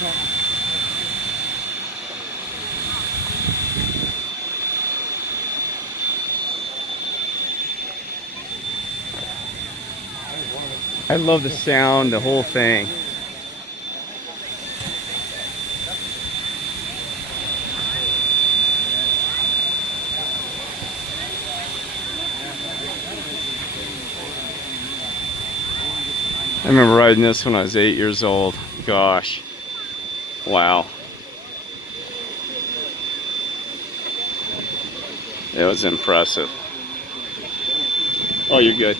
I love the sound, the whole thing. I remember riding this when I was 8 years old. Gosh. Wow. It was impressive. Oh, you're good.